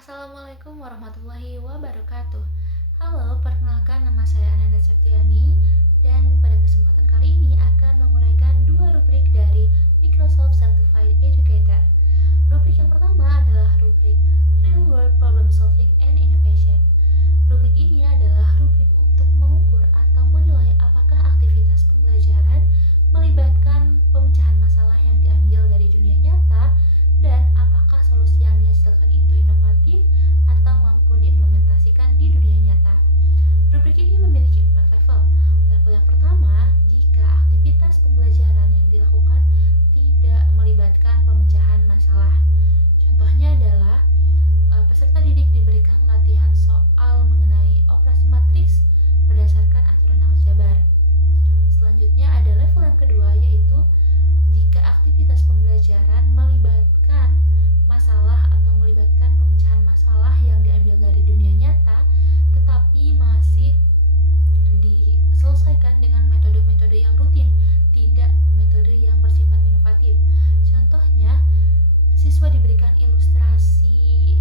Assalamualaikum warahmatullahi wabarakatuh. Halo, perkenalkan nama saya Ananda Septiani dan pada kesempatan kali ini akan menguraikan dua rubrik dari Microsoft Certified Educator. Rubrik yang pertama adalah rubrik Real World Problem Solving and Innovation. Rubrik ini adalah rubrik untuk mengukur atau menilai apakah aktivitas pembelajaran melibatkan pemecahan masalah yang diambil dari dunia nyata dan apakah solusi yang dihasilkan itu inovatif atau mampu diimplementasikan di dunia nyata. Rubrik ini memiliki 4 level. Level yang pertama, jika aktivitas pembelajaran yang dilakukan tidak melibatkan pemecahan masalah. Contohnya adalah peserta didik diberikan latihan soal mengenai operasi matriks berdasarkan aturan aljabar. Selanjutnya ada level yang kedua, yaitu jika aktivitas pembelajaran melibatkan masalah atau melibatkan pemecahan masalah yang diambil dari dunia nyata tetapi masih diselesaikan dengan metode-metode yang rutin, tidak metode yang bersifat inovatif. Contohnya, siswa diberikan ilustrasi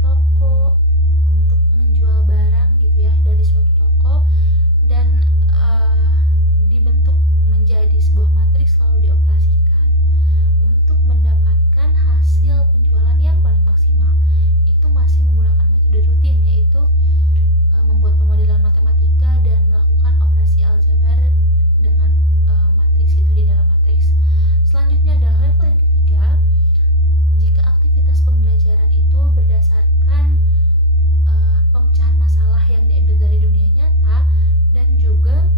toko untuk menjual barang gitu ya dari suatu toko dan dibentuk menjadi sebuah matriks lalu dioperasikan untuk mendapatkan hasil penjualan yang paling maksimal. Itu masih menggunakan metode rutin, yaitu membuat pemodelan matematika dan melakukan operasi aljabar dengan matriks itu di dalam matriks. Selanjutnya adalah level yang ketiga, jika aktivitas pembelajaran itu berdasarkan pemecahan masalah yang diambil dari dunia nyata dan juga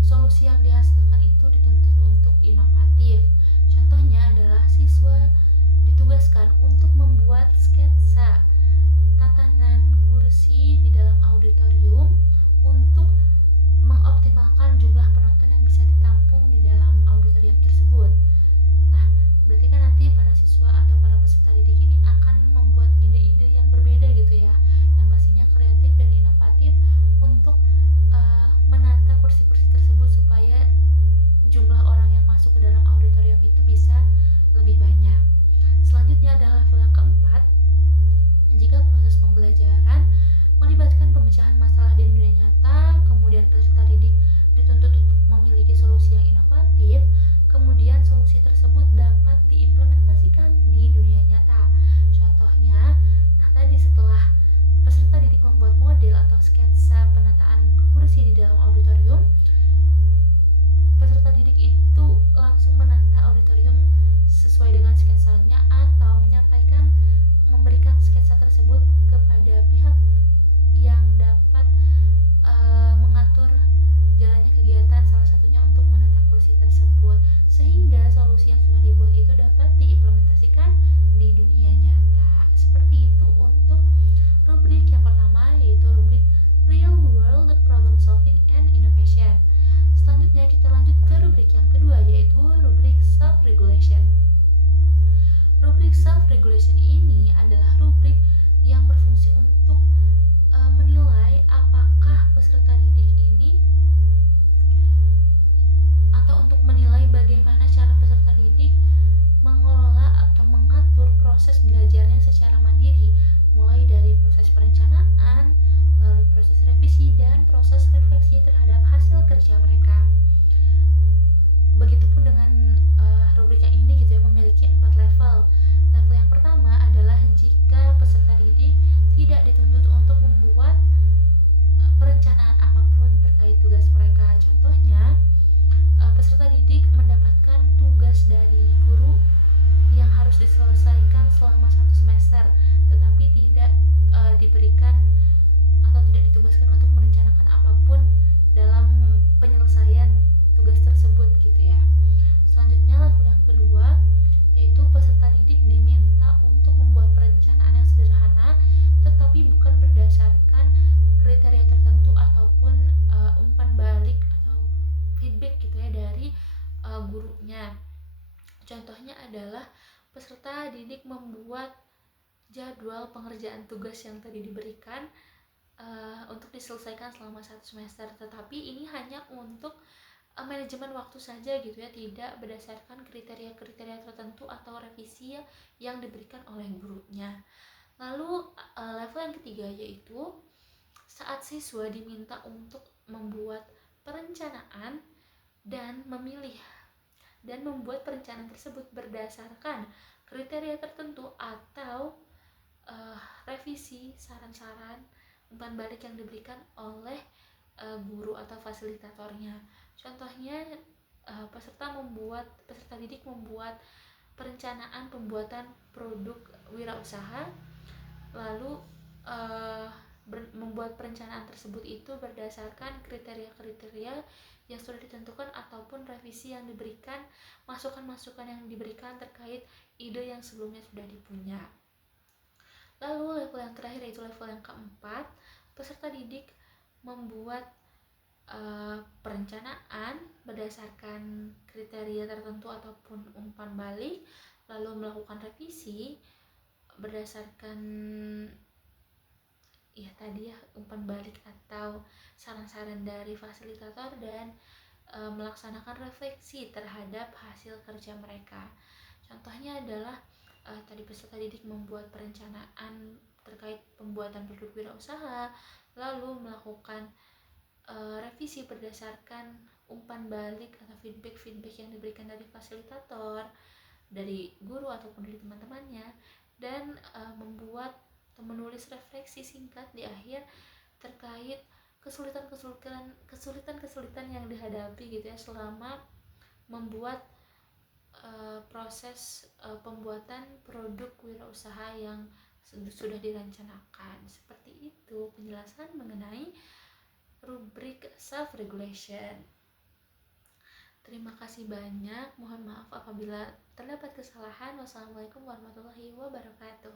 solusi yang dihasilkan itu dituntut untuk inovatif. Contohnya adalah siswa ditugaskan untuk membuat sketsa tatanan kursi di dalam auditorium untuk mengoptimalkan jumlah penonton yang bisa ditampung di dalam auditorium tersebut. Nah, berarti kan nanti para siswa atau para peserta didik ini akan membuat ide-ide yang berbeda gitu ya, yang pastinya kreatif dan inovatif untuk menata kursi-kursi tersebut supaya jumlah orang yang masuk ke dalam auditorium itu bisa lebih banyak. Selanjutnya adalah level yang keempat, jika proses pembelajaran melibatkan pemecahan masalah di dunia nyata, kemudian peserta didik dituntut untuk memiliki solusi yang inovatif, kemudian solusi tersebut dapat diimplementasikan di dunia nyata. Contohnya, tadi setelah peserta didik membuat model atau sketsa penataan kursi di dalam auditorium, peserta didik itu langsung menata auditorium sesuai dengan sketsanya atau memberikan sketsa tersebut kepada pihak yang dapat mengatur jalannya kegiatan, salah satunya untuk menata kursi tersebut, sehingga solusi yang sudah dibuat itu dapat diimplementasikan di dunia nyata. Seperti itu untuk rubrik yang pertama, yaitu rubrik Real World Problem Solving and Innovation. Selanjutnya kita lanjut ke rubrik yang kedua, yaitu rubrik Self-Regulation. Rubrik Self-Regulation ini adalah rubrik yang berfungsi untuk menilai apakah peserta didik ini atau untuk menilai bagaimana cara peserta didik mengelola atau mengatur proses belajarnya secara mandiri, mulai dari proses perencanaan, lalu proses revisi dan proses refleksi terhadap hasil kerja mereka. Begitupun dengan rubrik yang ini gitu ya, memiliki 4 level. Level yang pertama adalah jika peserta didik tidak dituntut untuk membuat perencanaan apapun terkait tugas mereka. Contohnya, peserta didik mendapatkan tugas dari guru yang harus diselesaikan selama 1 semester, tetapi tidak diberikan atau tidak ditugaskan untuk merencanakan apapun dalam penyelesaian tugas tersebut gitu ya. Selanjutnya level yang kedua, yaitu peserta didik diminta untuk membuat perencanaan yang sederhana tetapi bukan berdasarkan kriteria tertentu ataupun umpan balik atau feedback gitu ya dari gurunya. Contohnya adalah peserta didik membuat jadwal pengerjaan tugas yang tadi diberikan untuk diselesaikan selama 1 semester, tetapi ini hanya untuk manajemen waktu saja gitu ya, tidak berdasarkan kriteria-kriteria tertentu atau revisi yang diberikan oleh gurunya. Lalu level yang ketiga yaitu saat siswa diminta untuk membuat perencanaan dan membuat perencanaan tersebut berdasarkan kriteria tertentu atau revisi, saran-saran, umpan balik yang diberikan oleh guru atau fasilitatornya. Contohnya peserta didik membuat perencanaan pembuatan produk wirausaha, lalu membuat perencanaan tersebut itu berdasarkan kriteria-kriteria yang sudah ditentukan ataupun revisi yang diberikan, masukan-masukan yang diberikan terkait ide yang sebelumnya sudah dipunya. Lalu level yang terakhir yaitu level yang keempat, peserta didik membuat perencanaan berdasarkan kriteria tertentu ataupun umpan balik, lalu melakukan revisi berdasarkan umpan balik atau saran-saran dari fasilitator, dan melaksanakan refleksi terhadap hasil kerja mereka. Contohnya adalah tadi peserta didik membuat perencanaan terkait pembuatan produk wirausaha, lalu melakukan revisi berdasarkan umpan balik atau feedback yang diberikan dari fasilitator, dari guru ataupun dari teman-temannya, dan menulis refleksi singkat di akhir terkait kesulitan yang dihadapi gitu ya selama membuat proses pembuatan produk wirausaha yang sudah direncanakan. Seperti itu penjelasan mengenai rubrik self regulation. Terima kasih banyak. Mohon maaf apabila terdapat kesalahan. Wassalamualaikum warahmatullahi wabarakatuh.